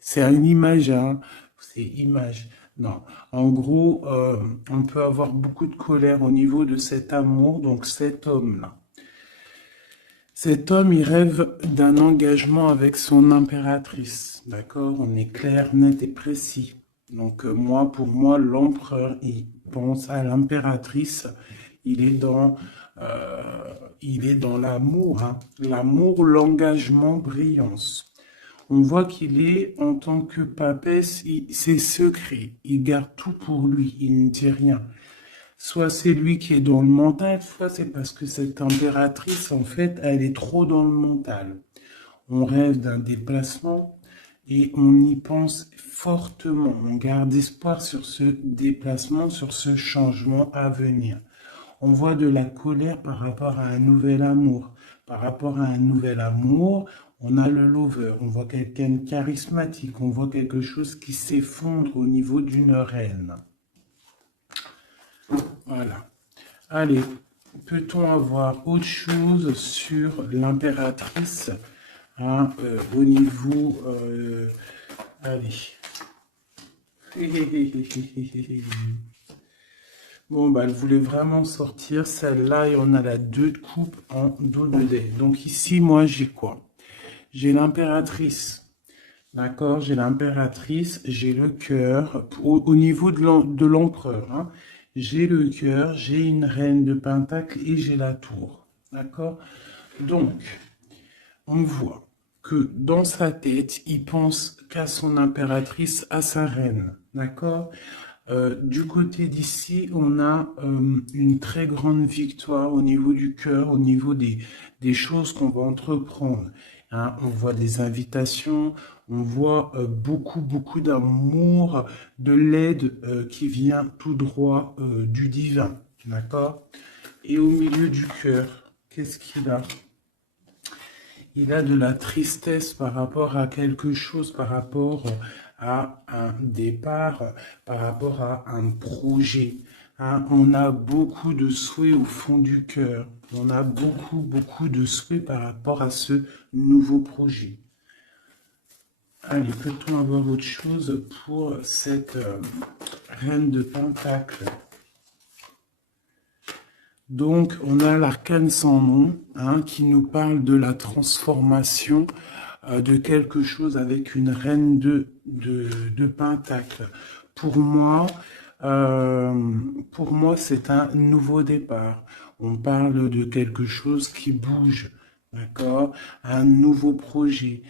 C'est une image, hein. C'est image. Non. En gros, on peut avoir beaucoup de colère au niveau de cet amour, donc cet homme-là. Cet homme, il rêve d'un engagement avec son impératrice. D'accord? On est clair, net et précis. Donc, pour moi, l'empereur, il pense à l'impératrice. Il est dans, euh, il est dans l'amour, hein. L'amour, l'engagement, brillance. On voit qu'il est, en tant que papesse, c'est secret. Il garde tout pour lui. Il ne dit rien. Soit c'est lui qui est dans le mental, soit c'est parce que cette impératrice, en fait, elle est trop dans le mental. On rêve d'un déplacement et on y pense fortement. On garde espoir sur ce déplacement, sur ce changement à venir. On voit de la colère par rapport à un nouvel amour. Par rapport à un nouvel amour, on a le lover. On voit quelqu'un de charismatique. On voit quelque chose qui s'effondre au niveau d'une reine. Voilà. Allez, peut-on avoir autre chose sur l'impératrice, hein, au niveau... allez. Bon, bah, elle voulait vraiment sortir celle-là et on a la 2 de coupe en dos de dé. Donc ici, moi, j'ai quoi? J'ai l'impératrice. D'accord? J'ai l'impératrice, j'ai le cœur. Au niveau de l'empereur, hein, j'ai le cœur, j'ai une reine de pentacle et j'ai la tour. D'accord? Donc, on voit que dans sa tête, il pense qu'à son impératrice, à sa reine. D'accord? Du côté d'ici, on a une très grande victoire au niveau du cœur, au niveau des choses qu'on va entreprendre. Hein. On voit des invitations, on voit beaucoup d'amour, de l'aide qui vient tout droit du divin. D'accord? Et au milieu du cœur, qu'est-ce qu'il a? Il a de la tristesse par rapport à quelque chose, par rapport à un départ, par rapport à un projet. Hein. On a beaucoup de souhaits au fond du cœur. On a beaucoup de souhaits par rapport à ce nouveau projet. Allez, peut-on avoir autre chose pour cette reine de Pentacle? Donc, on a l'arcane sans nom, hein, qui nous parle de la transformation de quelque chose avec une reine de Pentacle. Pour moi, c'est un nouveau départ. On parle de quelque chose qui bouge, d'accord? Un nouveau projet,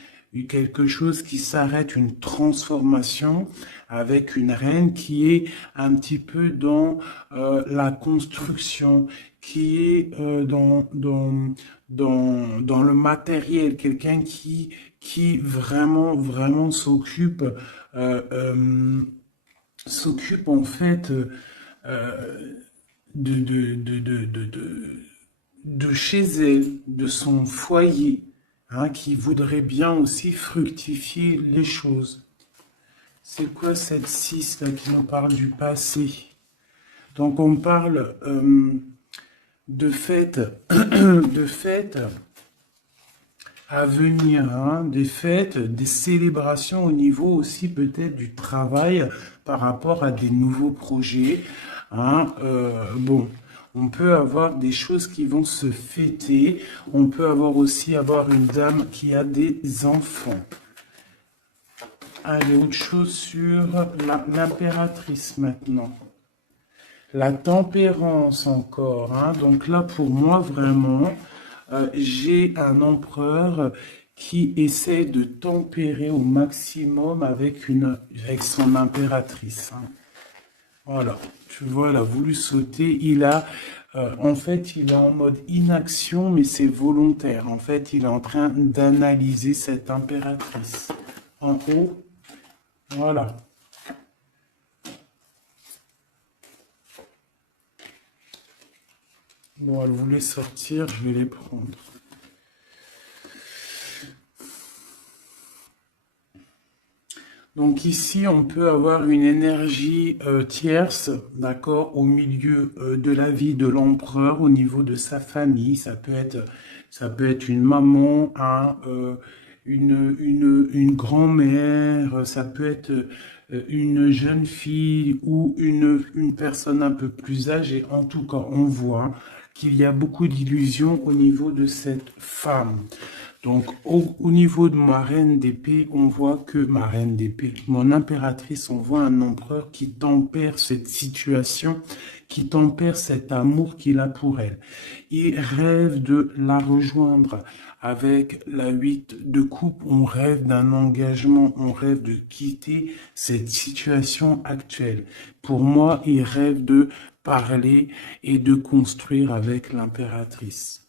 quelque chose qui s'arrête, une transformation avec une reine qui est un petit peu dans la construction, qui est dans le matériel, quelqu'un qui vraiment s'occupe s'occupe en fait de, de, de, de, de, de, de chez elle, de son foyer, hein, qui voudrait bien aussi fructifier les choses. C'est quoi cette 6 là qui nous parle du passé? Donc on parle de fêtes, de fêtes à venir, hein, des fêtes, des célébrations au niveau aussi peut-être du travail par rapport à des nouveaux projets. Hein, bon, on peut avoir des choses qui vont se fêter. On peut avoir une dame qui a des enfants. Allez, autre chose sur l'impératrice maintenant. La tempérance encore, hein. Donc là, pour moi, vraiment, j'ai un empereur qui essaie de tempérer au maximum avec son impératrice. Hein. Voilà, tu vois, elle a voulu sauter. En fait, il est en mode inaction, mais c'est volontaire. En fait, il est en train d'analyser cette impératrice. En haut, voilà. Bon, elle voulait sortir, je vais les prendre. Donc ici, on peut avoir une énergie tierce, d'accord, au milieu de la vie de l'empereur, au niveau de sa famille. Ça peut être une maman, hein, une grand-mère, ça peut être une jeune fille ou une personne un peu plus âgée. En tout cas, on voit qu'il y a beaucoup d'illusions au niveau de cette femme. Donc, au niveau de ma reine d'épée, on voit que ma reine d'épée, mon impératrice, on voit un empereur qui tempère cette situation, qui tempère cet amour qu'il a pour elle. Il rêve de la rejoindre. Avec la 8 de coupe, on rêve d'un engagement, on rêve de quitter cette situation actuelle. Pour moi, il rêve de parler et de construire avec l'impératrice.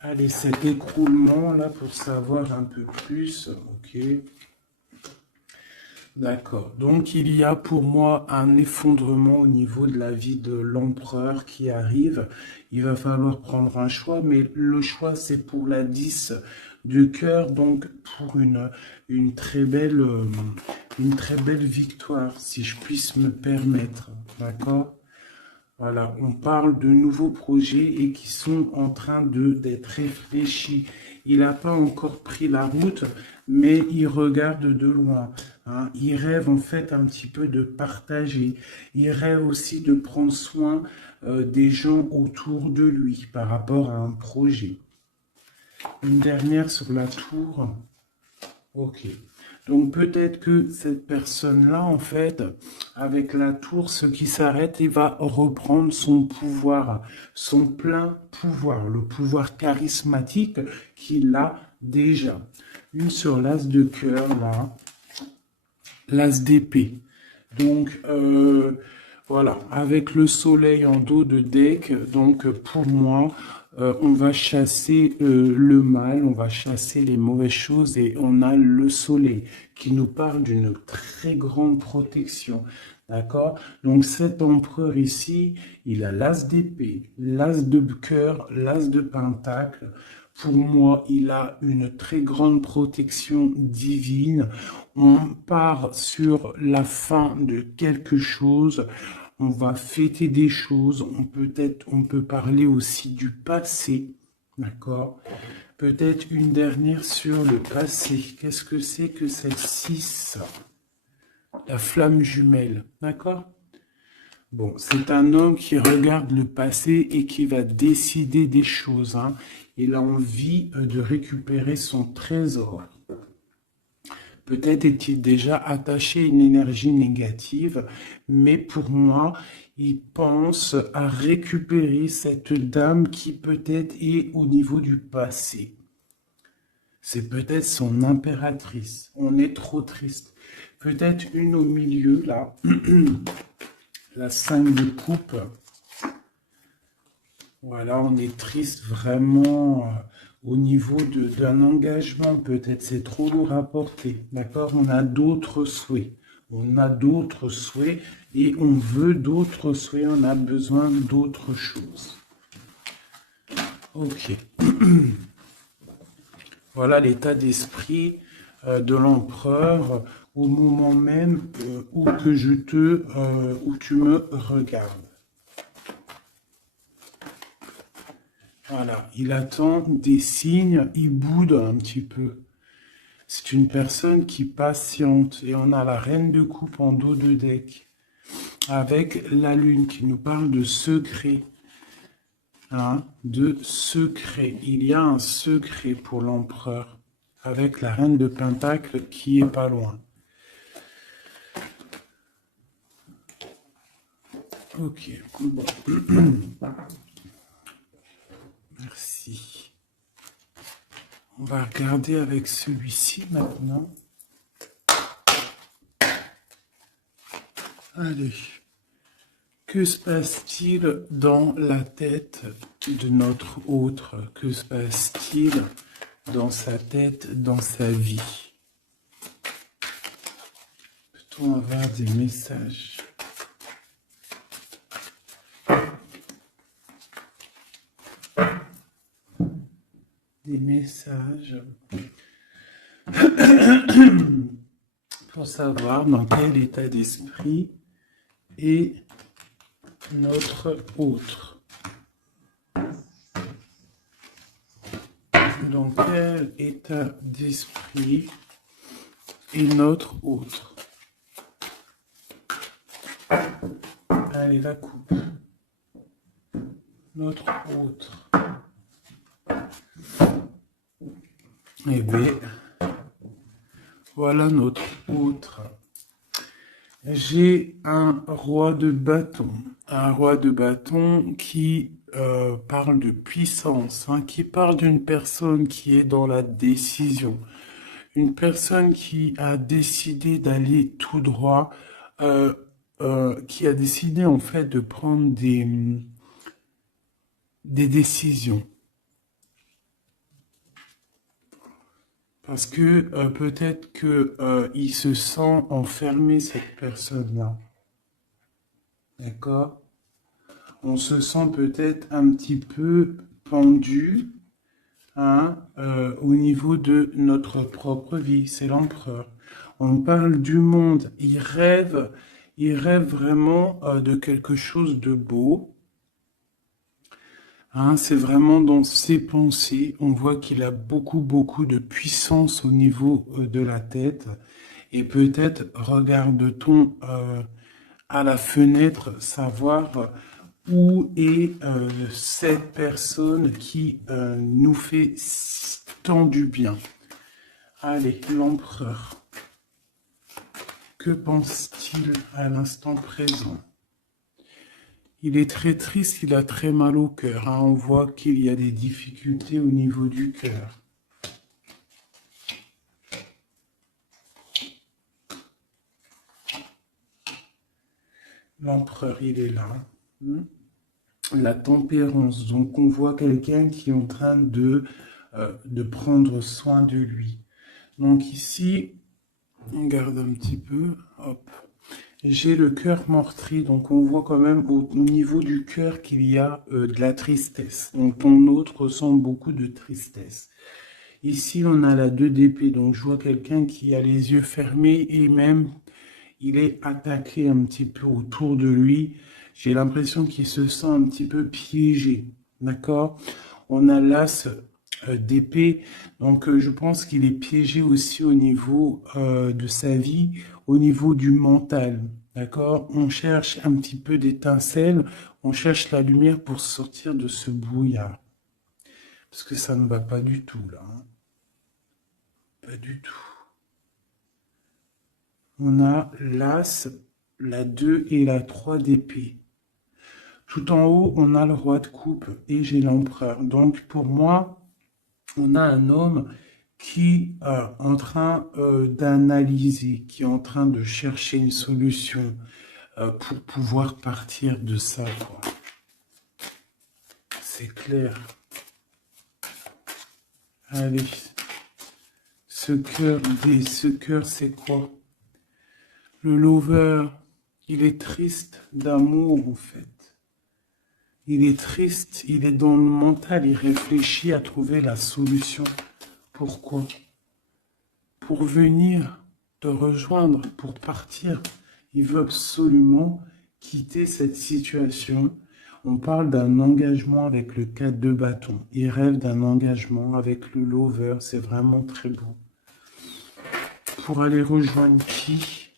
Allez, cet écroulement là pour savoir un peu plus. Ok. D'accord. Donc il y a pour moi un effondrement au niveau de la vie de l'empereur qui arrive. Il va falloir prendre un choix, mais le choix c'est pour la 10 de cœur, donc pour une très belle victoire, si je puisse me permettre. D'accord? Voilà, on parle de nouveaux projets et qui sont en train d'être réfléchis. Il n'a pas encore pris la route, mais il regarde de loin. Hein. Il rêve en fait un petit peu de partager. Il rêve aussi de prendre soin des gens autour de lui par rapport à un projet. Une dernière sur la tour. Ok. Donc peut-être que cette personne-là, en fait, avec la tour, ce qui s'arrête, il va reprendre son pouvoir, son plein pouvoir, le pouvoir charismatique qu'il a déjà. Une sur l'as de cœur, là, l'as d'épée. Donc, voilà, avec le soleil en dos de deck, donc pour moi, on va chasser le mal, on va chasser les mauvaises choses et on a le soleil qui nous parle d'une très grande protection. D'accord? Donc cet empereur ici, il a l'as d'épée, l'as de cœur, l'as de pentacle. Pour moi, il a une très grande protection divine. On part sur la fin de quelque chose. On va fêter des choses. On peut parler aussi du passé. D'accord? Peut-être une dernière sur le passé. Qu'est-ce que c'est que cette 6? La flamme jumelle. D'accord? Bon, c'est un homme qui regarde le passé et qui va décider des choses. Hein. Il a envie de récupérer son trésor. Peut-être est-il déjà attaché à une énergie négative, mais pour moi, il pense à récupérer cette dame qui peut-être est au niveau du passé. C'est peut-être son impératrice. On est trop triste. Peut-être une au milieu, là. La 5 de coupe. Voilà, on est triste vraiment au niveau d'un engagement. Peut-être c'est trop lourd à porter. D'accord? On a d'autres souhaits. On a d'autres souhaits et on veut d'autres souhaits. On a besoin d'autres choses. Ok. Voilà l'état d'esprit de l'empereur au moment même où tu me regardes. Voilà, il attend des signes, il boude un petit peu. C'est une personne qui patiente et on a la reine de coupe en dos de deck avec la lune qui nous parle de secret. Hein, de secret. Il y a un secret pour l'empereur avec la reine de pentacle qui est pas loin. Ok. Bon. Merci. On va regarder avec celui-ci maintenant. Allez. Que se passe-t-il dans la tête de notre autre? Que se passe-t-il dans sa tête, dans sa vie? Peut-on avoir des messages? Des messages pour savoir dans quel état d'esprit est notre autre. dans quel état d'esprit est notre autre? Allez, la coupe. Notre autre. Eh bien, voilà notre autre. J'ai un roi de bâton. Un roi de bâton qui parle de puissance, hein, qui parle d'une personne qui est dans la décision. Une personne qui a décidé d'aller tout droit, qui a décidé en fait de prendre des décisions. Parce que peut-être que il se sent enfermé, cette personne-là. D'accord? On se sent peut-être un petit peu pendu, hein, au niveau de notre propre vie. C'est l'empereur. On parle du monde. Il rêve vraiment de quelque chose de beau. Hein, c'est vraiment dans ses pensées. On voit qu'il a beaucoup de puissance au niveau de la tête. Et peut-être regarde-t-on à la fenêtre savoir où est cette personne qui nous fait tant du bien. Allez, l'empereur. Que pense-t-il à l'instant présent? Il est très triste, il a très mal au cœur. Hein. On voit qu'il y a des difficultés au niveau du cœur. L'empereur, il est là. La tempérance. Donc, on voit quelqu'un qui est en train de prendre soin de lui. Donc, ici, on garde un petit peu. Hop. J'ai le cœur meurtri, donc on voit quand même au niveau du cœur qu'il y a de la tristesse. Donc ton autre ressent beaucoup de tristesse. Ici, on a la 2 d'épée, donc je vois quelqu'un qui a les yeux fermés et même il est attaqué un petit peu autour de lui. J'ai l'impression qu'il se sent un petit peu piégé, d'accord? On a l'as d'épée, donc je pense qu'il est piégé aussi au niveau de sa vie, au niveau du mental, d'accord? On cherche un petit peu d'étincelle, on cherche la lumière pour sortir de ce brouillard, parce que ça ne va pas du tout là, hein. Pas du tout. On a l'as, la 2 et la 3 d'épée. Tout en haut, on a le roi de coupe et j'ai l'empereur. Donc pour moi, on a un homme qui est en train d'analyser, qui est en train de chercher une solution pour pouvoir partir de ça, quoi. C'est clair. Allez. Ce cœur, c'est quoi? Le lover, il est triste d'amour, en fait. Il est triste, il est dans le mental, il réfléchit à trouver la solution. Pourquoi? Pour venir te rejoindre, pour partir. Il veut absolument quitter cette situation. On parle d'un engagement avec le 4 de bâton. Il rêve d'un engagement avec le lover. C'est vraiment très beau. Pour aller rejoindre qui?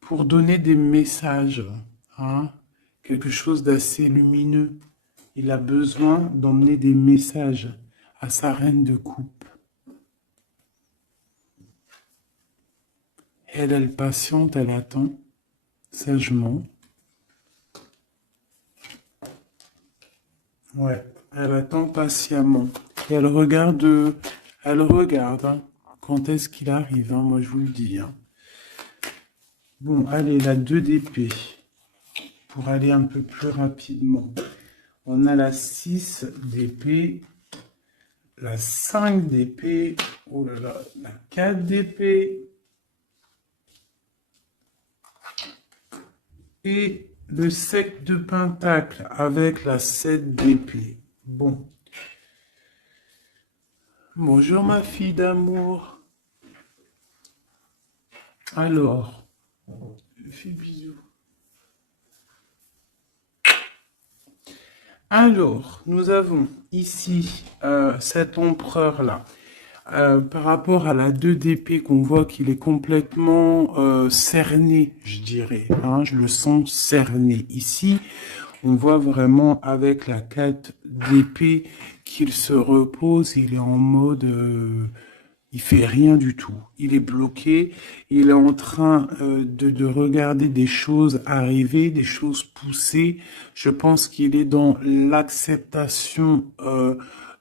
Pour donner des messages. Hein? Quelque chose d'assez lumineux. Il a besoin d'emmener des messages à sa reine de coupe. Elle patiente, elle attend sagement. Ouais, elle attend patiemment. Et elle regarde hein, quand est-ce qu'il arrive, hein, moi je vous le dis. Hein. Bon, allez, la 2 d'épée, pour aller un peu plus rapidement. On a la 6 d'épée, la 5 d'épée, oh là là, la 4 d'épée, et le 7 de pentacle avec la 7 d'épée. Bon. Bonjour ma fille d'amour. Alors, je fais bisous. Alors, nous avons ici cet empereur-là. Par rapport à la 2 d'épée qu'on voit qu'il est complètement cerné, je dirais. Hein, je le sens cerné. Ici, on voit vraiment avec la 4 d'épée qu'il se repose. Il est en mode... il fait rien du tout. Il est bloqué. Il est en train de regarder des choses arriver, des choses pousser. Je pense qu'il est dans l'acceptation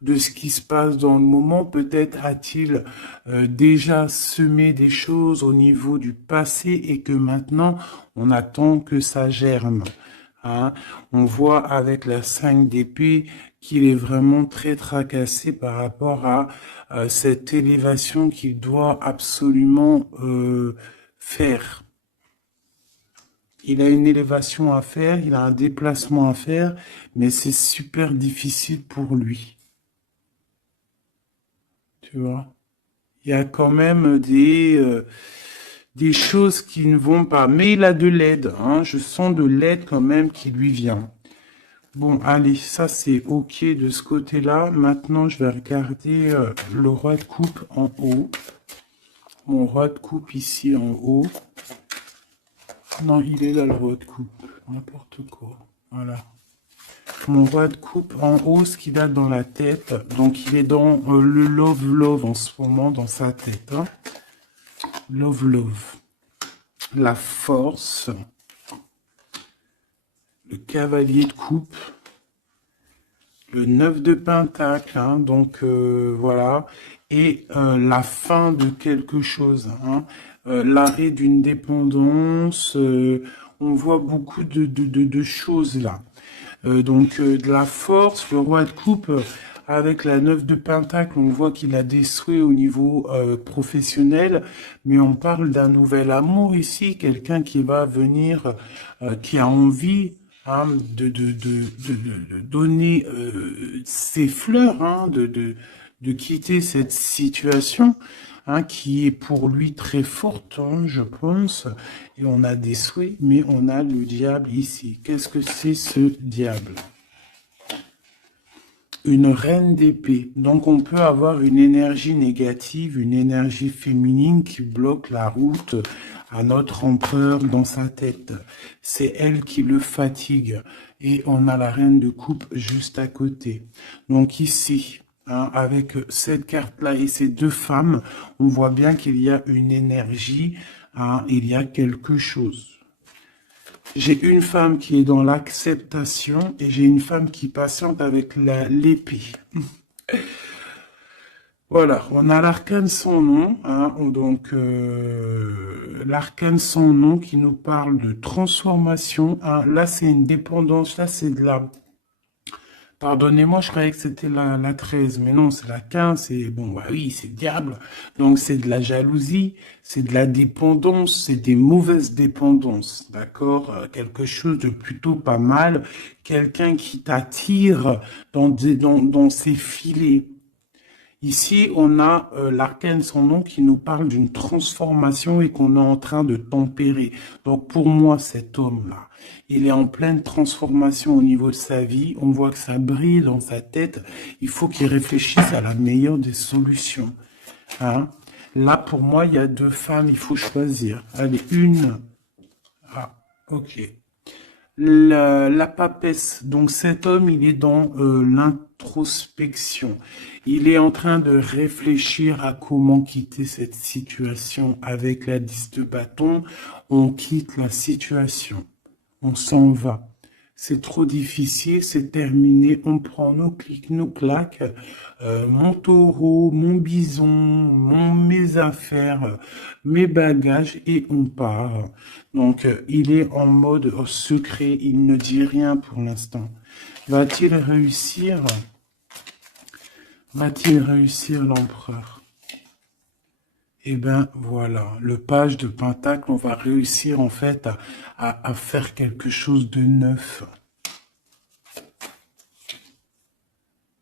de ce qui se passe dans le moment. Peut-être a-t-il déjà semé des choses au niveau du passé et que maintenant, on attend que ça germe. Hein. On voit avec la 5 d'épée qu'il est vraiment très tracassé par rapport à cette élévation qu'il doit absolument faire. Il a une élévation à faire, il a un déplacement à faire, mais c'est super difficile pour lui. Tu vois? Il y a quand même des choses qui ne vont pas. Mais il a de l'aide, hein. Je sens de l'aide quand même qui lui vient. Bon, allez, ça c'est ok de ce côté-là. Maintenant, je vais regarder le roi de coupe en haut. Mon roi de coupe ici en haut. Non, il est là le roi de coupe. N'importe quoi. Voilà. Mon roi de coupe en haut, ce qu'il a dans la tête. Donc, il est dans le love en ce moment, dans sa tête. Hein. Love. La force. Le cavalier de coupe. Le 9 de pentacle, hein, donc voilà, et la fin de quelque chose, hein, l'arrêt d'une dépendance, on voit beaucoup de choses là. Donc de la force, le roi de coupe, avec la 9 de pentacle, on voit qu'il a des souhaits au niveau professionnel, mais on parle d'un nouvel amour ici, quelqu'un qui va venir, qui a envie hein, de donner ses fleurs, hein, de quitter cette situation hein, qui est pour lui très forte, hein, je pense. Et on a des souhaits, mais on a le diable ici. Qu'est-ce que c'est ce diable? Une reine d'épée. Donc on peut avoir une énergie négative, une énergie féminine qui bloque la route à notre empereur dans sa tête. C'est elle qui le fatigue. Et on a la reine de coupe juste à côté. Donc ici, hein, avec cette carte-là et ces deux femmes, on voit bien qu'il y a une énergie, hein, il y a quelque chose. J'ai une femme qui est dans l'acceptation et j'ai une femme qui patiente avec l'épée. Voilà, on a l'arcane sans nom, hein, donc l'arcane sans nom qui nous parle de transformation. Hein, là, c'est une dépendance, là, c'est de la... Pardonnez-moi, je croyais que c'était la 13, mais non, c'est la 15, c'est bon, bah oui, c'est le diable. Donc c'est de la jalousie, c'est de la dépendance, c'est des mauvaises dépendances, d'accord? Quelque chose de plutôt pas mal, quelqu'un qui t'attire dans ses filets. Ici, on a l'arcane sans nom qui nous parle d'une transformation et qu'on est en train de tempérer. Donc pour moi, cet homme-là, il est en pleine transformation au niveau de sa vie. On voit que ça brille dans sa tête. Il faut qu'il réfléchisse à la meilleure des solutions. Hein? Là, pour moi, il y a deux femmes, il faut choisir. Allez, une. Ah, ok. La papesse, donc cet homme, il est dans l'introspection. Il est en train de réfléchir à comment quitter cette situation avec la 10 de bâton. On quitte la situation. On s'en va. C'est trop difficile, c'est terminé. On prend nos clics, nos claques, mon taureau, mon bison, mes affaires, mes bagages et on part. Donc, il est en mode secret, il ne dit rien pour l'instant. Va-t-il réussir? Va-t-il réussir l'empereur? Eh ben voilà, le page de Pentacle, on va réussir en fait à faire quelque chose de neuf.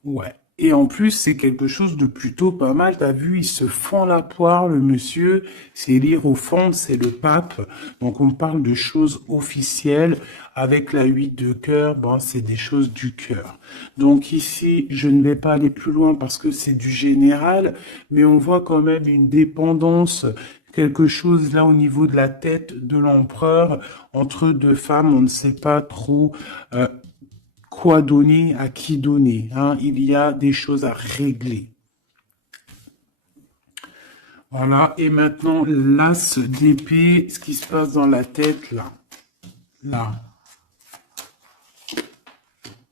Ouais. Et en plus, c'est quelque chose de plutôt pas mal. T'as vu, il se fend la poire, le monsieur. C'est l'hiérophante, c'est le pape. Donc, on parle de choses officielles. Avec la 8 de cœur, bon, c'est des choses du cœur. Donc ici, je ne vais pas aller plus loin parce que c'est du général, mais on voit quand même une dépendance, quelque chose là au niveau de la tête de l'empereur entre deux femmes. On ne sait pas trop quoi donner, à qui donner, hein. Il y a des choses à régler. Voilà, et maintenant, l'as d'épée, ce qui se passe dans la tête, là. Là.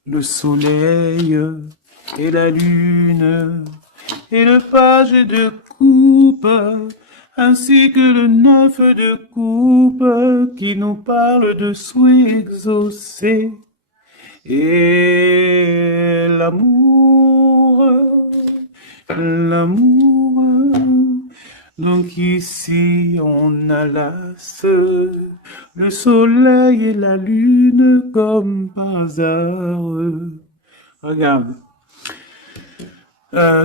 Le soleil et la lune et le page de coupe, ainsi que le 9 de coupe qui nous parle de souhaits exaucés. Et l'amour. Donc ici on a l'as, le soleil et la lune comme par hasard. Regarde.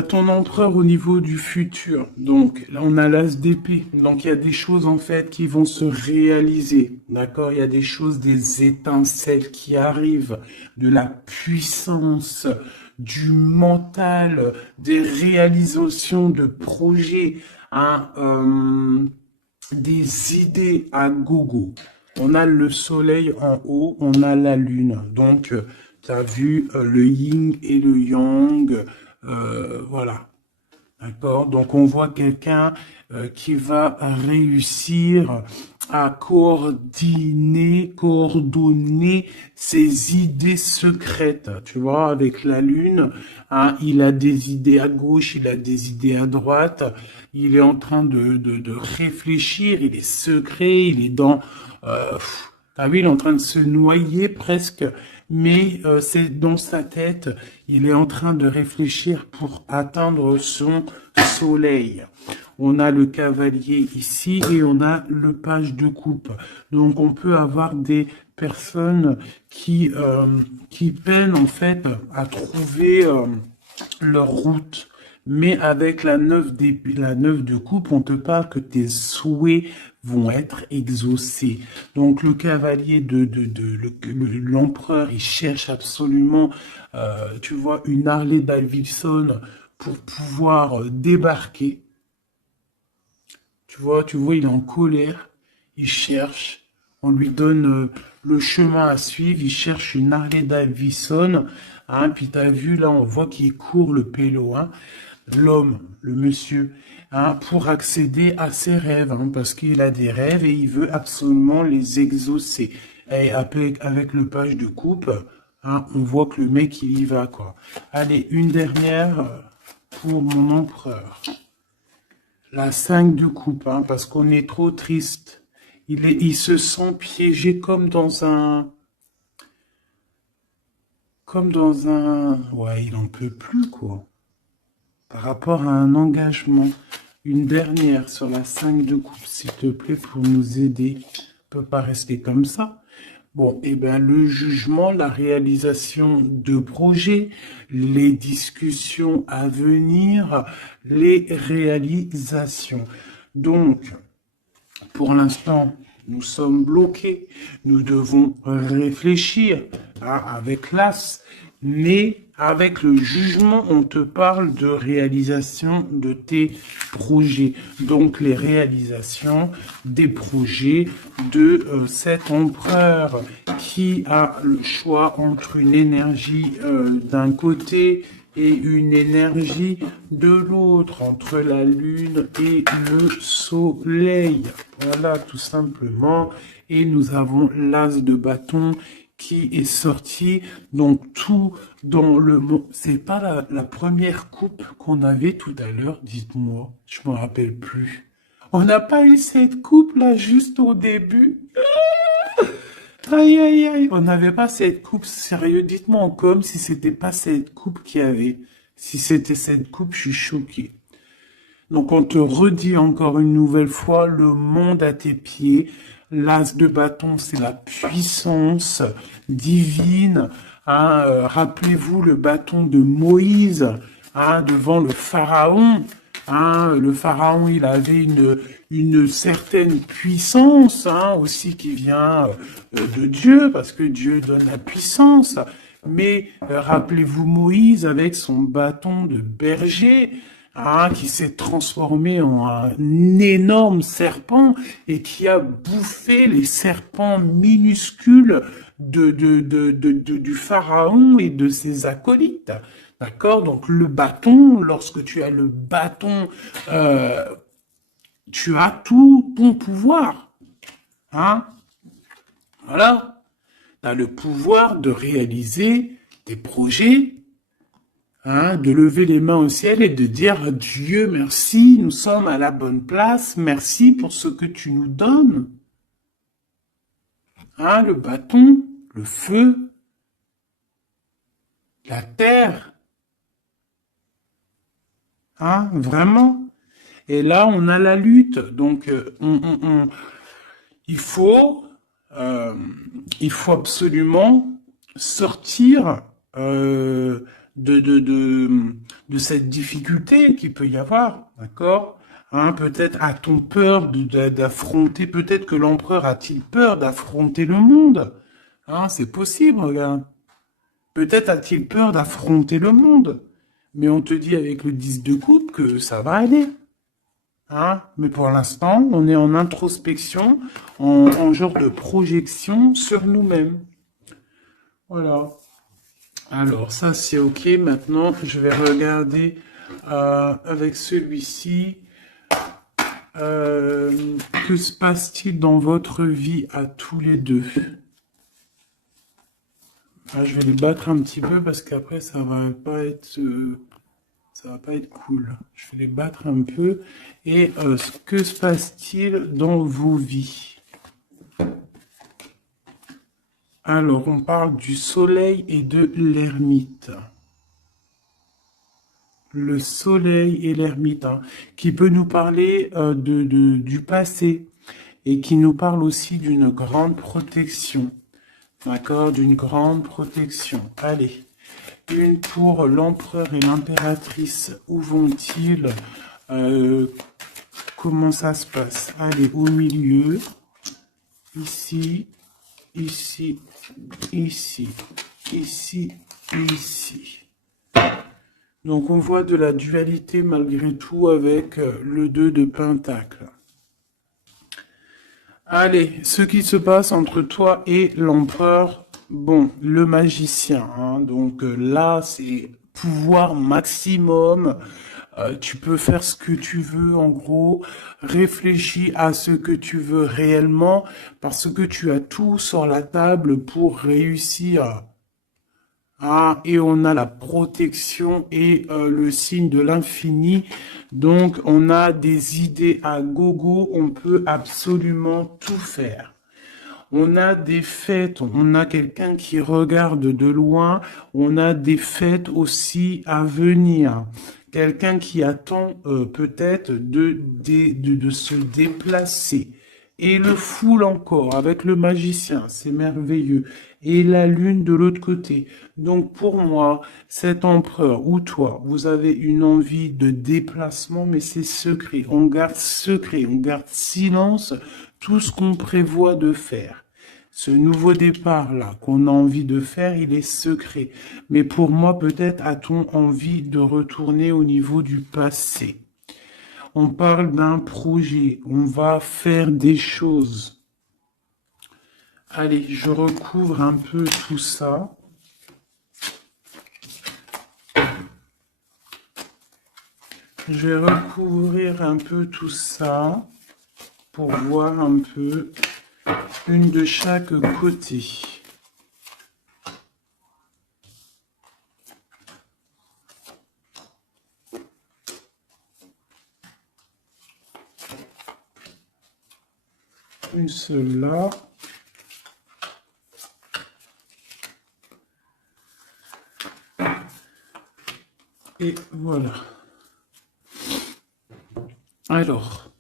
Ton empereur au niveau du futur. Donc là on a l'as d'épée. Donc il y a des choses en fait qui vont se réaliser. D'accord? Il y a des choses, des étincelles qui arrivent, de la puissance, du mental, des réalisations de projets, hein, des idées à gogo. On a le soleil en haut, on a la lune. Donc tu as vu le yin et le yang. Voilà. D'accord? Donc on voit quelqu'un qui va réussir à coordonner ses idées secrètes. Tu vois, avec la lune, hein, il a des idées à gauche, il a des idées à droite. Il est en train de réfléchir, il est secret, il est dans... t'as vu, il est en train de se noyer presque, mais c'est dans sa tête, il est en train de réfléchir pour atteindre son soleil. On a le cavalier ici et on a le page de coupe. Donc on peut avoir des personnes qui peinent en fait à trouver leur route. Mais avec la 9 de coupe, on te parle que tes souhaits vont être exaucés. Donc le cavalier l'empereur, il cherche absolument, tu vois, une Harley Davidson pour pouvoir débarquer. Tu vois, il est en colère, il cherche, on lui donne le chemin à suivre, il cherche une Harley Davidson, hein, puis t'as vu, là, on voit qu'il court le pélo, hein, l'homme, le monsieur, hein, pour accéder à ses rêves, hein, parce qu'il a des rêves et il veut absolument les exaucer. Et avec le page de coupe, hein, on voit que le mec, il y va, quoi. Allez, une dernière pour mon empereur. La 5 de coupe, hein, parce qu'on est trop triste. Il se sent piégé comme dans un... Ouais, il en peut plus, quoi. Par rapport à un engagement. Une dernière sur la 5 de coupe, s'il te plaît, pour nous aider. On peut pas rester comme ça. Bon, eh bien, le jugement, la réalisation de projets, les discussions à venir, les réalisations. Donc, pour l'instant, nous sommes bloqués. Nous devons réfléchir, hein, avec l'as, mais avec le jugement, on te parle de réalisation de tes projets. Donc, les réalisations des projets de cet empereur qui a le choix entre une énergie d'un côté et une énergie de l'autre, entre la lune et le soleil. Voilà, tout simplement. Et nous avons l'as de bâton qui est sorti, donc tout dans le monde. C'est pas la première coupe qu'on avait tout à l'heure, dites-moi, je me rappelle plus. On n'a pas eu cette coupe là juste au début. Aïe aïe aïe, on n'avait pas cette coupe, sérieux, dites-moi en com si c'était pas cette coupe qu'il y avait. Si c'était cette coupe, je suis choqué. Donc on te redit encore une nouvelle fois, le monde à tes pieds. L'as de bâton, c'est la puissance divine, Hein, rappelez-vous le bâton de Moïse, hein, devant le pharaon. Hein, le pharaon, il avait une certaine puissance, hein, aussi qui vient de Dieu, parce que Dieu donne la puissance. Mais rappelez-vous Moïse avec son bâton de berger, hein, qui s'est transformé en un énorme serpent et qui a bouffé les serpents minuscules du pharaon et de ses acolytes. D'accord? Donc le bâton, lorsque tu as le bâton, tu as tout ton pouvoir. Hein? Voilà. Tu as le pouvoir de réaliser des projets, hein, de lever les mains au ciel et de dire Dieu merci, nous sommes à la bonne place, merci pour ce que tu nous donnes. Hein, le bâton, le feu, la terre. Hein, vraiment. Et là, on a la lutte. Donc, il faut, euh, il faut absolument sortir de cette difficulté qu'il peut y avoir, d'accord? Hein, peut-être a-t-on peur d'affronter, peut-être que l'empereur a-t-il peur d'affronter le monde? Hein, c'est possible, regarde. Peut-être a-t-il peur d'affronter le monde. Mais on te dit avec le 10 de coupe que ça va aller. Hein? Mais pour l'instant, on est en introspection, en genre de projection sur nous-mêmes. Voilà. Alors, ça, c'est OK. Maintenant, je vais regarder avec celui-ci. Que se passe-t-il dans votre vie à tous les deux? Ah, je vais les battre un petit peu parce qu'après, ça va pas être cool. Je vais les battre un peu. Et que se passe-t-il dans vos vies? Alors, on parle du soleil et de l'ermite. Le soleil et l'ermite, hein, qui peut nous parler du passé et qui nous parle aussi d'une grande protection. D'accord? D'une grande protection. Allez. Une pour l'empereur et l'impératrice. Où vont-ils? Comment ça se passe? Allez, au milieu. Ici, ici, ici, ici, ici. Donc on voit de la dualité malgré tout avec le 2 de Pentacle. Allez, ce qui se passe entre toi et l'empereur, bon, le magicien, hein, donc là c'est pouvoir maximum, tu peux faire ce que tu veux en gros, réfléchis à ce que tu veux réellement, parce que tu as tout sur la table pour réussir. Ah, et on a la protection et le signe de l'infini. Donc, on a des idées à gogo. On peut absolument tout faire. On a des fêtes. On a quelqu'un qui regarde de loin. On a des fêtes aussi à venir. Quelqu'un qui attend peut-être de se déplacer. Et le foule encore avec le magicien, c'est merveilleux. Et la lune de l'autre côté. Donc pour moi, cet empereur ou toi, vous avez une envie de déplacement, mais c'est secret. On garde secret, on garde silence tout ce qu'on prévoit de faire. Ce nouveau départ-là qu'on a envie de faire, il est secret. Mais pour moi, peut-être a-t-on envie de retourner au niveau du passé. On parle d'un projet, on va faire des choses. Allez, je recouvre un peu tout ça. Je vais recouvrir un peu tout ça pour voir un peu une de chaque côté. Une seule là. Et voilà. Alors,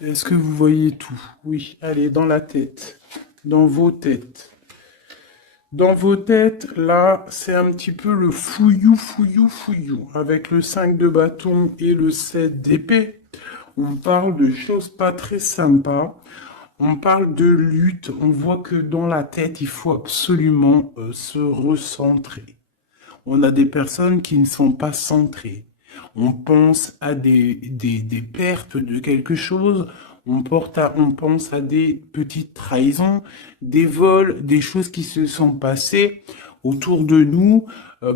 est-ce que vous voyez tout? Oui, allez, dans la tête, dans vos têtes. Dans vos têtes, là, c'est un petit peu le fouillou, fouillou, fouillou. Avec le 5 de bâton et le 7 d'épée, on parle de choses pas très sympas. On parle de lutte. On voit que dans la tête, il faut absolument se recentrer. On a des personnes qui ne sont pas centrées. On pense à des pertes de quelque chose. On pense à des petites trahisons, des vols, des choses qui se sont passées autour de nous,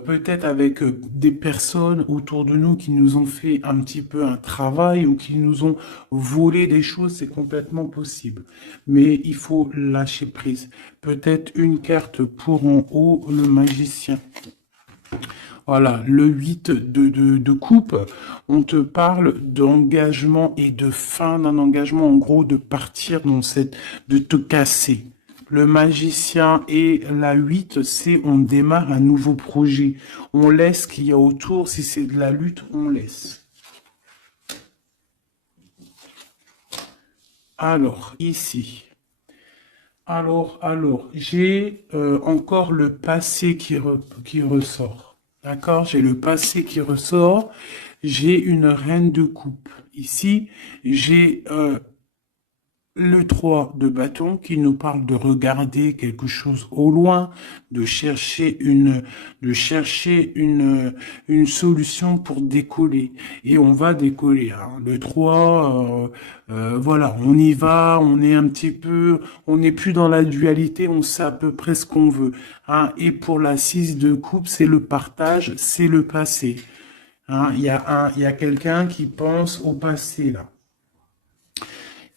peut-être avec des personnes autour de nous qui nous ont fait un petit peu un travail ou qui nous ont volé des choses, c'est complètement possible. Mais il faut lâcher prise. Peut-être une carte pour en haut, le magicien. Voilà, le 8 de coupe, on te parle d'engagement et de fin d'un engagement, en gros, de partir dans cette, de te casser. Le magicien et la 8, c'est on démarre un nouveau projet. On laisse ce qu'il y a autour, si c'est de la lutte, on laisse. Alors, ici. Alors, j'ai encore le passé qui ressort. D'accord? J'ai le passé qui ressort. J'ai une reine de coupe. Ici, j'ai le 3 de bâton qui nous parle de regarder quelque chose au loin, de chercher une solution pour décoller. Et on va décoller, hein. Le 3, voilà, on y va, on est un petit peu, on n'est plus dans la dualité, on sait à peu près ce qu'on veut, hein. Et pour la 6 de coupe, c'est le partage, c'est le passé. Hein. Il y a quelqu'un qui pense au passé, là.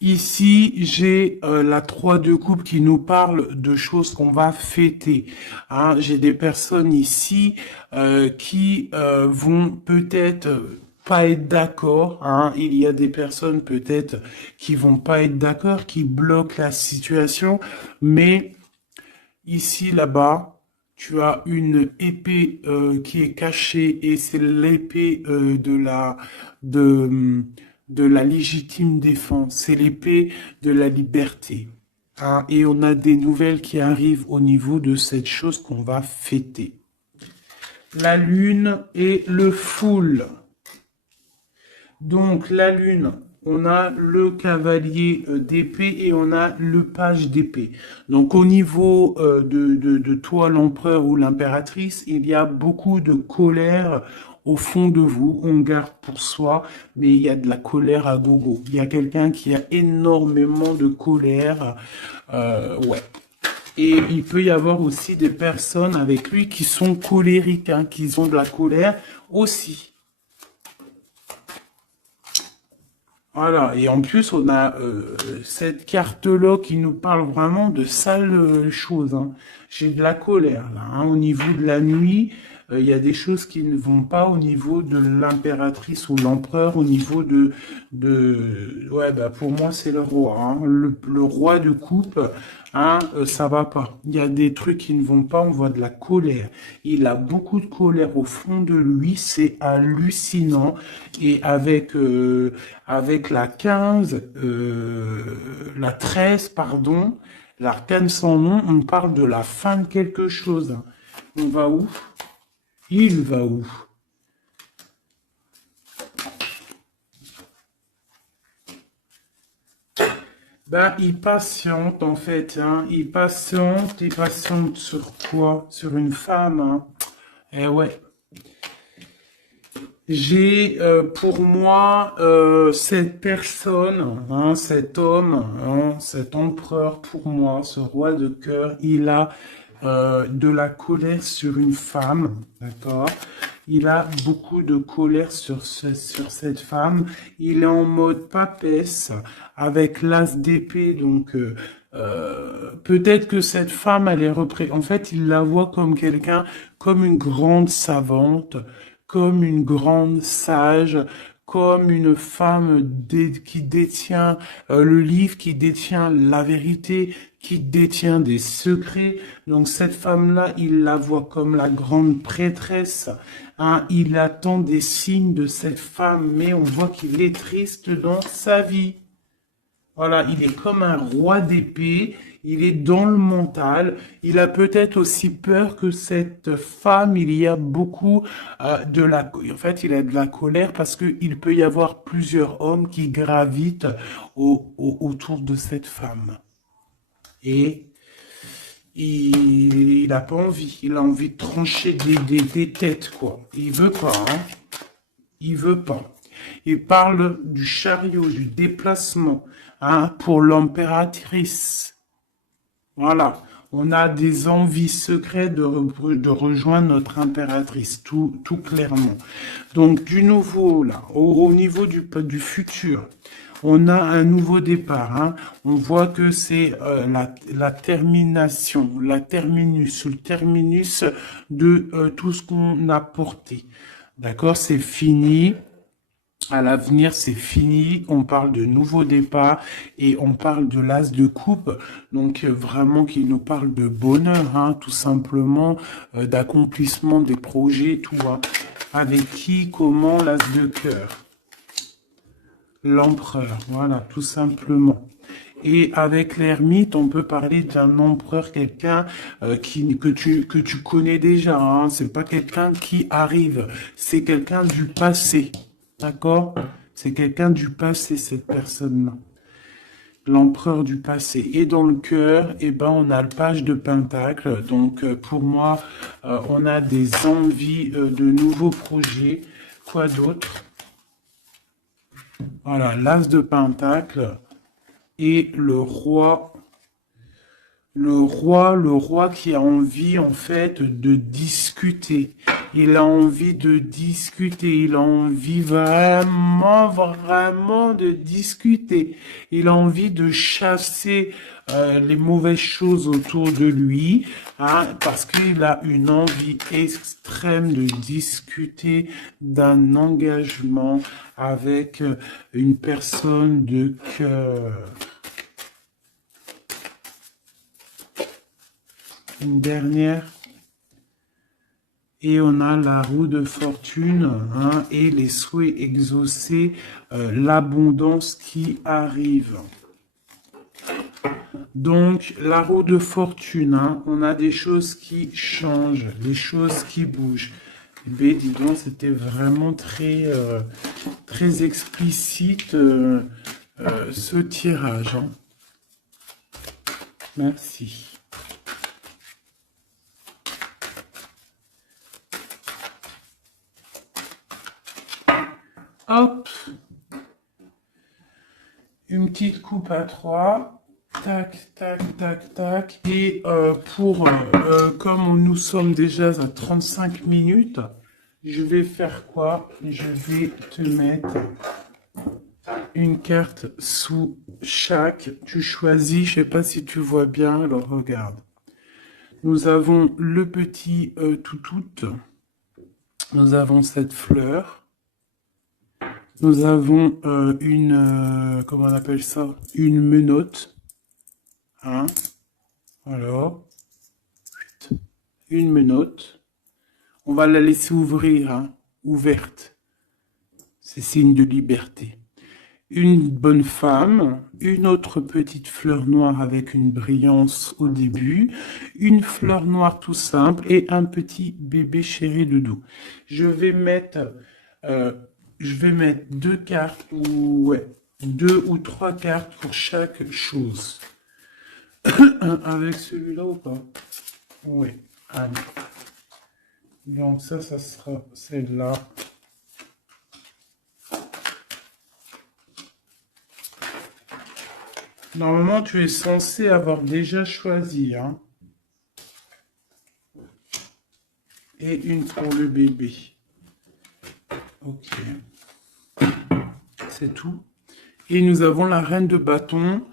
Ici, j'ai la 3 de coupe qui nous parle de choses qu'on va fêter. Hein, j'ai des personnes ici qui vont peut-être pas être d'accord. Hein. Il y a des personnes peut-être qui vont pas être d'accord, qui bloquent la situation. Mais ici, là-bas, tu as une épée qui est cachée et c'est l'épée de de la légitime défense. C'est l'épée de la liberté. Hein, et on a des nouvelles qui arrivent au niveau de cette chose qu'on va fêter. La lune et le foule. Donc la lune, on a le cavalier d'épée et on a le page d'épée. Donc au niveau de toi, l'empereur ou l'impératrice, il y a beaucoup de colère au fond de vous. On garde pour soi, mais il y a de la colère à gogo. Il y a quelqu'un qui a énormément de colère. Ouais. Et il peut y avoir aussi des personnes avec lui qui sont colériques, hein, qui ont de la colère aussi. Voilà, et en plus, on a cette carte-là qui nous parle vraiment de sales choses. Hein. J'ai de la colère, là. Hein. Au niveau de la nuit, il y a des choses qui ne vont pas au niveau de l'impératrice ou l'empereur, au niveau Ouais, bah pour moi, c'est le roi. Hein. Le roi de coupe, hein, ça va pas. Il y a des trucs qui ne vont pas, on voit de la colère. Il a beaucoup de colère au fond de lui, c'est hallucinant. Et avec la 15, la 13, pardon, l'arcane sans nom, on parle de la fin de quelque chose. On va où? Il va où? Ben, il patiente en fait, hein. Il patiente sur quoi? Sur une femme, hein. Eh ouais. J'ai pour moi cette personne, hein, cet homme, hein, cet empereur pour moi, ce roi de cœur, il a de la colère sur une femme, d'accord? Il a beaucoup de colère sur cette femme. Il est en mode papesse avec l'as d'épée, donc peut-être que cette femme, elle est en fait, il la voit comme quelqu'un, comme une grande savante, comme une grande sage, comme une femme qui détient le livre, qui détient la vérité, qui détient des secrets. Donc cette femme-là, il la voit comme la grande prêtresse. Hein, il attend des signes de cette femme, mais on voit qu'il est triste dans sa vie. Voilà, il est comme un roi d'épée, il est dans le mental, il a peut-être aussi peur que cette femme, il y a beaucoup en fait, il a de la colère parce qu'il peut y avoir plusieurs hommes qui gravitent autour de cette femme. Et il a pas envie, il a envie de trancher des têtes, quoi. Il veut pas, hein. Il veut pas. Il parle du chariot, du déplacement, hein, pour l'impératrice. Voilà. On a des envies secrètes de rejoindre notre impératrice, tout clairement. Donc, du nouveau, là, au niveau du futur, on a un nouveau départ, hein. On voit que c'est la termination, la terminus, le terminus de tout ce qu'on a porté. D'accord, c'est fini. À l'avenir, c'est fini. On parle de nouveau départ et on parle de l'as de coupe. Donc vraiment qui nous parle de bonheur, hein, tout simplement, d'accomplissement des projets, tout. Hein. Avec qui, comment, l'as de cœur. L'empereur, voilà, tout simplement. Et avec l'ermite, on peut parler d'un empereur, quelqu'un que tu connais déjà. Hein. C'est pas quelqu'un qui arrive, c'est quelqu'un du passé. D'accord? C'est quelqu'un du passé, cette personne-là. L'empereur du passé. Et dans le cœur, eh ben, on a le page de Pentacle. Donc, pour moi, on a des envies de nouveaux projets. Quoi d'autre? Voilà, l'as de Pentacle et le roi qui a envie, en fait, de discuter. Il a envie de discuter. Il a envie vraiment de discuter. Il a envie de chasser les mauvaises choses autour de lui, hein, parce qu'il a une envie extrême de discuter d'un engagement avec une personne de cœur. Une dernière. Et on a la roue de fortune, hein, et les souhaits exaucés, l'abondance qui arrive. Donc, la roue de fortune, hein, on a des choses qui changent, des choses qui bougent. Mais dis donc, c'était vraiment très explicite ce tirage. Hein. Merci. Hop, une petite coupe à 3, tac, tac, tac, tac. Et comme nous sommes déjà à 35 minutes, je vais faire quoi? Je vais te mettre une carte sous chaque. Tu choisis, je sais pas si tu vois bien, alors regarde. Nous avons le petit toutout, nous avons cette fleur. Nous avons comment on appelle ça? Une menotte. Hein? Alors, une menotte. On va la laisser ouvrir, hein? Ouverte. C'est signe de liberté. Une bonne femme, une autre petite fleur noire avec une brillance au début, une fleur noire tout simple et un petit bébé chéri de doux. Je vais mettre deux cartes, deux ou trois cartes pour chaque chose. Avec celui-là ou pas? Oui, allez. Donc ça sera celle-là. Normalement, tu es censé avoir déjà choisi, hein. Et une pour le bébé. Ok. C'est tout. Et nous avons la reine de bâton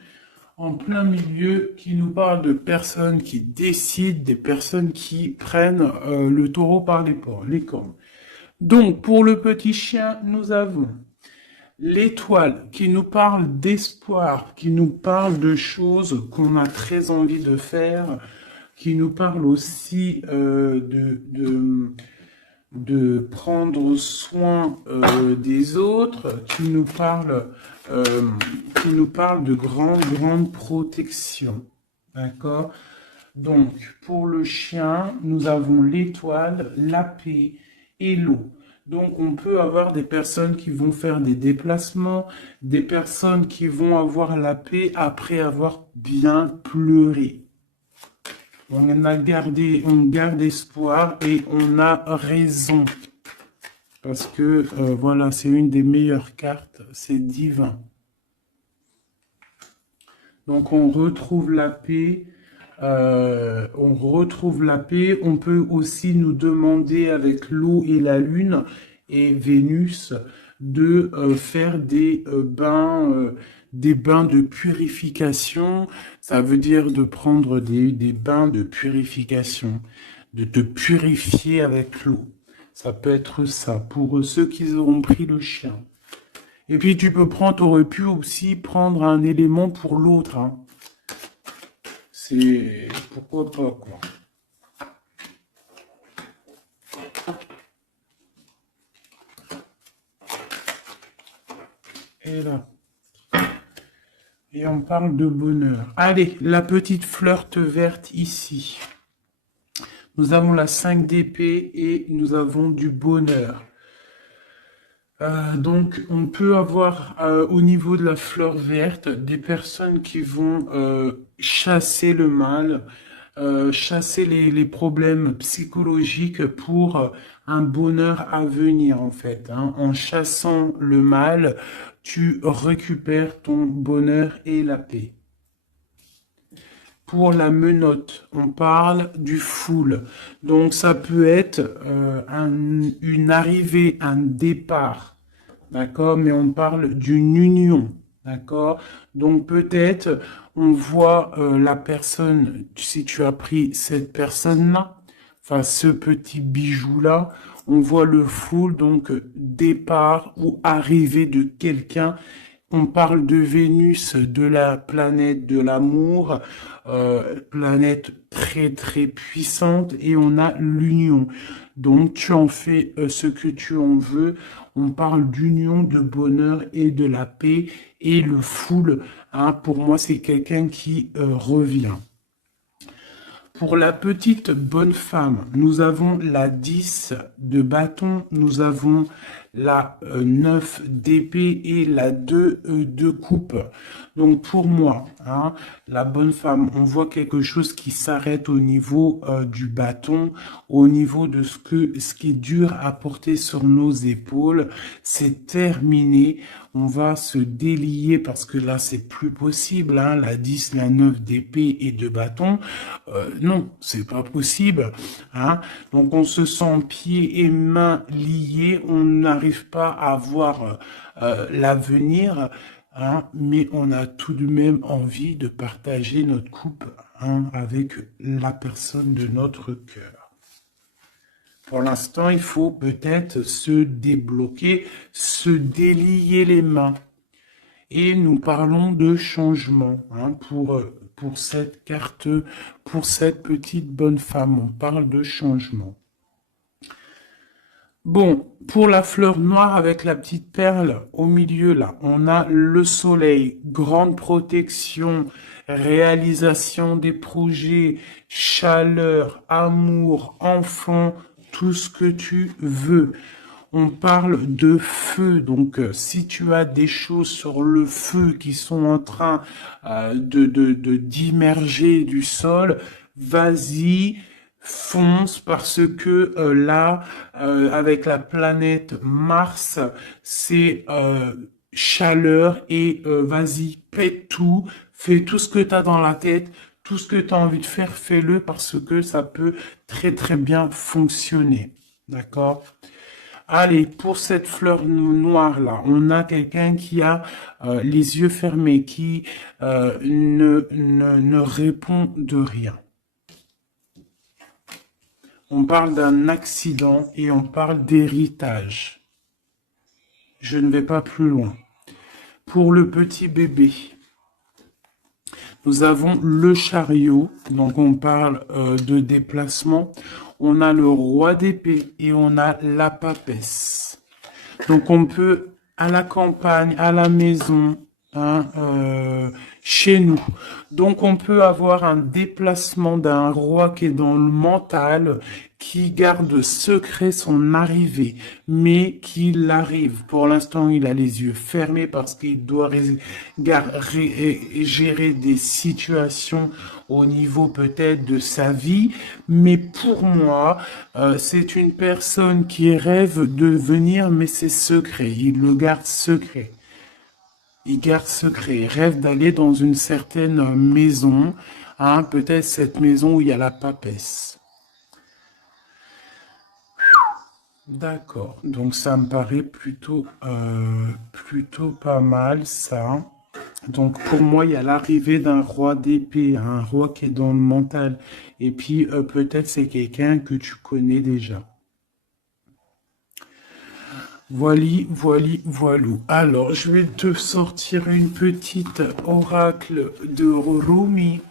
en plein milieu qui nous parle de personnes qui décident, des personnes qui prennent le taureau par les cornes. Donc, pour le petit chien, nous avons l'étoile qui nous parle d'espoir, qui nous parle de choses qu'on a très envie de faire, qui nous parle aussi de prendre soin des autres, qui nous parle de grande protection. D'accord? Donc, pour le chien, nous avons l'étoile, la paix et l'eau. Donc, on peut avoir des personnes qui vont faire des déplacements, des personnes qui vont avoir la paix après avoir bien pleuré. On garde espoir et on a raison. Parce que, voilà, c'est une des meilleures cartes, c'est divin. Donc, on retrouve la paix. On peut aussi nous demander avec l'eau et la lune et Vénus de faire des bains de purification. Ça veut dire de prendre des bains de purification, de te purifier avec l'eau. Ça peut être ça pour ceux qui auront pris le chien. Et puis t'aurais pu aussi prendre un élément pour l'autre, hein. C'est pourquoi pas, quoi. Et là. Et on parle de bonheur. Allez, la petite fleur verte ici. Nous avons la 5 d'épée et nous avons du bonheur. Donc, on peut avoir au niveau de la fleur verte des personnes qui vont chasser le mal, chasser les problèmes psychologiques pour un bonheur à venir en fait, hein. En chassant le mal, tu récupères ton bonheur et la paix. Pour la menotte, on parle du full. Donc ça peut être une arrivée, un départ, d'accord? Mais on parle d'une union, d'accord? Donc peut-être on voit la personne, si tu as pris cette personne-là, enfin ce petit bijou-là, on voit le full, donc départ ou arrivée de quelqu'un. On parle de Vénus, de la planète de l'amour, planète très puissante, et on a l'union. Donc tu en fais ce que tu en veux. On parle d'union, de bonheur et de la paix, et le full, hein, pour moi c'est quelqu'un qui revient. Pour la petite bonne femme, nous avons la 10 de bâton, nous avons la 9 d'épée et la 2 de coupe. Donc pour moi, hein, la bonne femme, on voit quelque chose qui s'arrête au niveau du bâton, au niveau de ce qui est dur à porter sur nos épaules. C'est terminé. On va se délier parce que là, c'est plus possible, hein, la 10, la 9 d'épée et de bâton. Non, c'est pas possible, hein. Donc, on se sent pieds et mains liés. On n'arrive pas à voir l'avenir, hein, mais on a tout de même envie de partager notre coupe, hein, avec la personne de notre cœur. Pour l'instant, il faut peut-être se débloquer, se délier les mains. Et nous parlons de changement, hein, pour cette carte, pour cette petite bonne femme. On parle de changement. Bon, pour la fleur noire avec la petite perle au milieu, là, on a le soleil, grande protection, réalisation des projets, chaleur, amour, enfant, tout ce que tu veux. On parle de feu, donc si tu as des choses sur le feu qui sont en train d'immerger du sol, vas-y, fonce, parce que là, avec la planète Mars, c'est chaleur, et vas-y, pète tout, fais tout ce que tu as dans la tête, tout ce que tu as envie de faire, fais-le, parce que ça peut très bien fonctionner. D'accord? Allez, pour cette fleur noire là, on a quelqu'un qui a les yeux fermés, qui ne répond de rien. On parle d'un accident et on parle d'héritage. Je ne vais pas plus loin. Pour le petit bébé, nous avons le chariot, donc on parle de déplacement. on a le roi d'épée et on a la papesse. Donc on peut, à la campagne, à la maison, hein, chez nous. Donc on peut avoir un déplacement d'un roi qui est dans le mental, qui garde secret son arrivée, mais qu'il arrive. Pour l'instant, il a les yeux fermés parce qu'il doit gérer des situations au niveau peut-être de sa vie. Mais pour moi, c'est une personne qui rêve de venir, mais c'est secret. Il le garde secret. Il garde secret, il rêve d'aller dans une certaine maison, hein, peut-être cette maison où il y a la papesse. D'accord, donc ça me paraît plutôt pas mal ça. Donc pour moi, il y a l'arrivée d'un roi d'épée, un roi qui est dans le mental. Et puis peut-être c'est quelqu'un que tu connais déjà. Voilou. Alors, je vais te sortir une petite oracle de Rumi,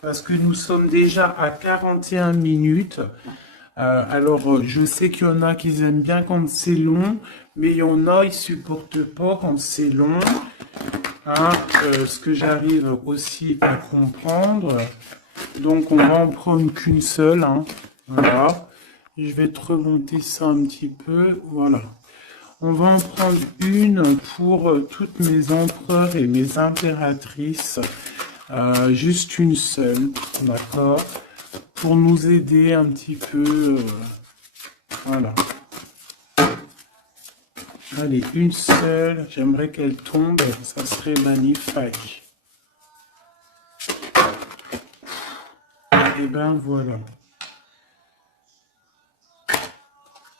parce que nous sommes déjà à 41 minutes. Alors, je sais qu'il y en a qui aiment bien quand c'est long, mais il y en a, ils supportent pas quand c'est long. Hein, ce que j'arrive aussi à comprendre. Donc, on va en prendre qu'une seule. Hein. Voilà. Je vais te remonter ça un petit peu. Voilà. On va en prendre une pour toutes mes empereurs et mes impératrices. Juste une seule, d'accord? Pour nous aider un petit peu. Voilà. Allez, une seule. J'aimerais qu'elle tombe. Ça serait magnifique. Et ben voilà.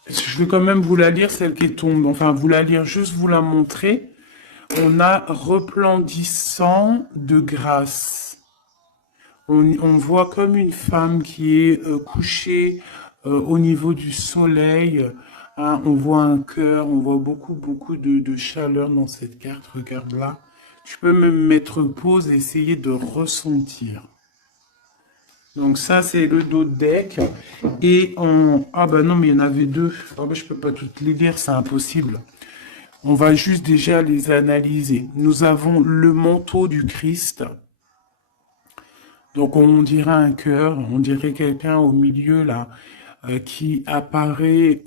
Je vais quand même vous la lire, celle qui tombe. Enfin, vous la lire, juste vous la montrer. On a resplendissant de grâce. On voit comme une femme qui est couchée au niveau du soleil. Hein, on voit un cœur, on voit beaucoup de chaleur dans cette carte. Regarde là. Tu peux même mettre pause et essayer de ressentir. Donc ça, c'est le dos de deck. Et on... Ah bah non, mais il y en avait deux. Ah bah, je peux pas toutes les lire, c'est impossible. On va juste déjà les analyser. Nous avons le manteau du Christ. Donc on dirait un cœur, on dirait quelqu'un au milieu là, qui apparaît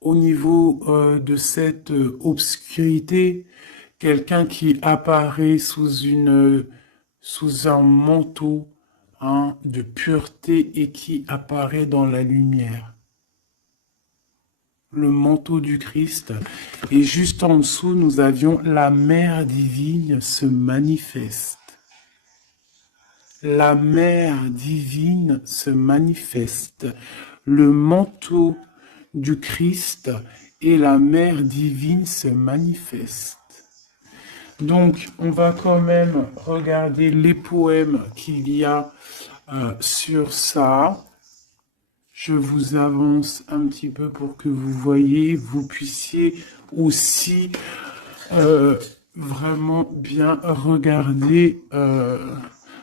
au niveau de cette obscurité. Quelqu'un qui apparaît sous un manteau, hein, de pureté et qui apparaît dans la lumière. Le manteau du Christ. Et juste en dessous, nous avions la mère divine se manifeste. La mère divine se manifeste. Le manteau du Christ et la mère divine se manifestent. Donc, on va quand même regarder les poèmes qu'il y a sur ça. Je vous avance un petit peu pour que vous voyez, vous puissiez aussi vraiment bien regarder.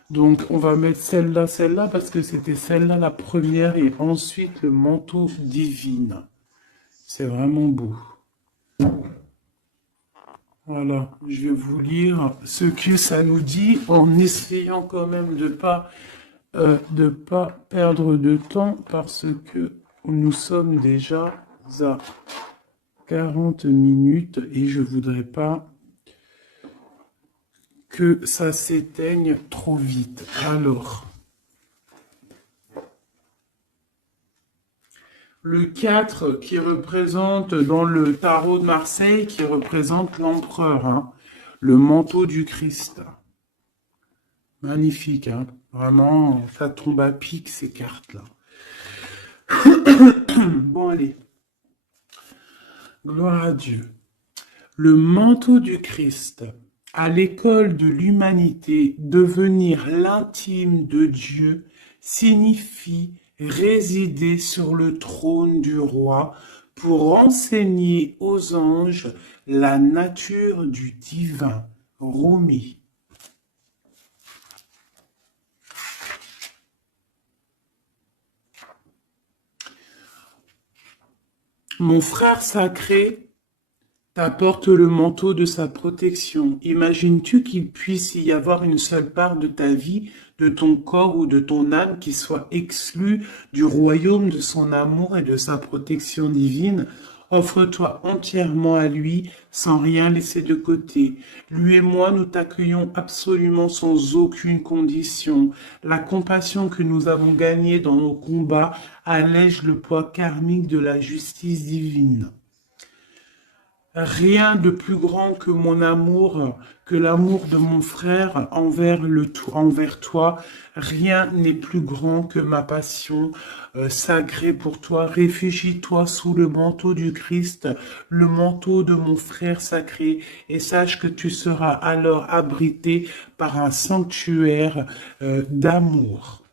Donc, on va mettre celle-là, parce que c'était celle-là la première, et ensuite le manteau divin. C'est vraiment beau. Voilà, je vais vous lire ce que ça nous dit, en essayant quand même de pas perdre de temps, parce que nous sommes déjà à 40 minutes et je voudrais pas que ça s'éteigne trop vite. Alors, le 4 qui représente dans le tarot de Marseille, qui représente l'empereur, hein, le manteau du Christ. Magnifique, hein, vraiment, ça tombe à pic ces cartes-là. Bon, allez. Gloire à Dieu. Le manteau du Christ, à l'école de l'humanité, devenir l'intime de Dieu signifie résider sur le trône du roi pour enseigner aux anges la nature du divin. Rumi. Mon frère sacré t'apporte le manteau de sa protection. Imagines-tu qu'il puisse y avoir une seule part de ta vie, de ton corps ou de ton âme qui soit exclue du royaume de son amour et de sa protection divine? Offre-toi entièrement à lui, sans rien laisser de côté. Lui et moi, nous t'accueillons absolument sans aucune condition. La compassion que nous avons gagnée dans nos combats allège le poids karmique de la justice divine. Rien de plus grand que mon amour, que l'amour de mon frère envers toi. Rien n'est plus grand que ma passion sacrée pour toi. Réfugie-toi sous le manteau du Christ, le manteau de mon frère sacré, et sache que tu seras alors abrité par un sanctuaire d'amour.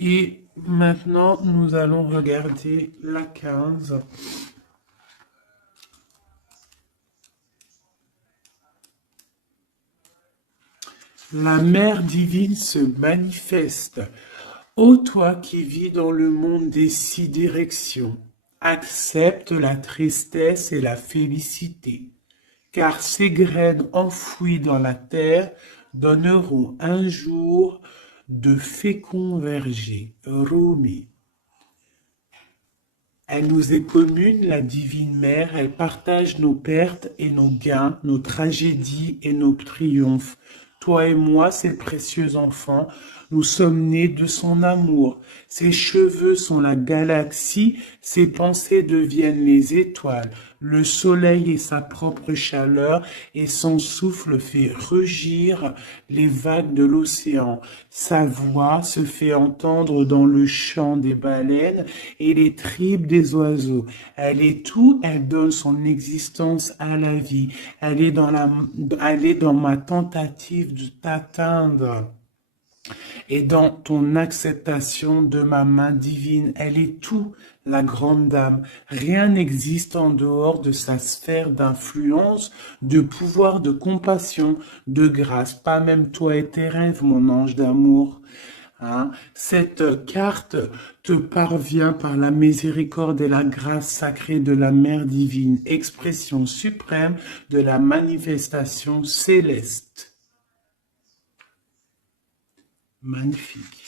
Et maintenant, nous allons regarder la 15. La mère divine se manifeste. Ô toi qui vis dans le monde des 6 directions, accepte la tristesse et la félicité, car ces graines enfouies dans la terre donneront un jour de féconds vergers. Rumi. Elle nous est commune, la divine mère, elle partage nos pertes et nos gains, nos tragédies et nos triomphes. Toi et moi, ses précieux enfants, nous sommes nés de son amour. Ses cheveux sont la galaxie, ses pensées deviennent les étoiles. Le soleil est sa propre chaleur et son souffle fait rugir les vagues de l'océan. Sa voix se fait entendre dans le chant des baleines et les tripes des oiseaux. Elle est tout, elle donne son existence à la vie. Elle est dans ma tentative de t'atteindre. Et dans ton acceptation de ma main divine, elle est tout, la grande dame. Rien n'existe en dehors de sa sphère d'influence, de pouvoir, de compassion, de grâce. Pas même toi et tes rêves, mon ange d'amour. Hein? Cette carte te parvient par la miséricorde et la grâce sacrée de la Mère divine, expression suprême de la manifestation céleste. Magnifique.